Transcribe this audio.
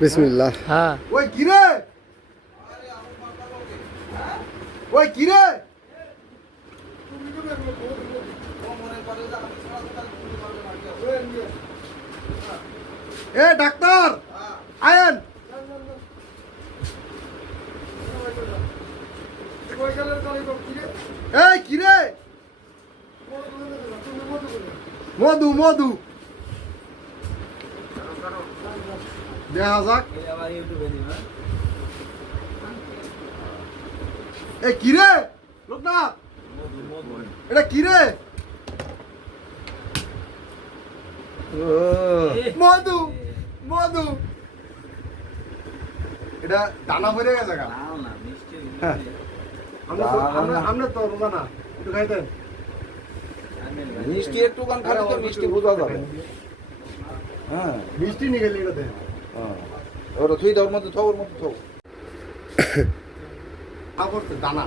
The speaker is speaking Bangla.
বিসমিল্লাহ। হ্যাঁ ওই কিরে, ওই কিরে, এ ডাক্তার আয়েন। এই কিরে, মধু মধু দেখা যাক। এই কিরে লোকনাথ, এটা কিরে? মধু মধু, এটা দানা ভরে গেছে গা। আমরা তো রোজা না একটু খাইতেন। মিষ্টি একটু গান খালি তো মিষ্টি বোঝা যাবে। হ্যাঁ মিষ্টি নিয়ে গেলি এটাতে। হ্যাঁ ওটা থুই দাওর মধ্যে থাও, ওর মধ্যে থাও। দানা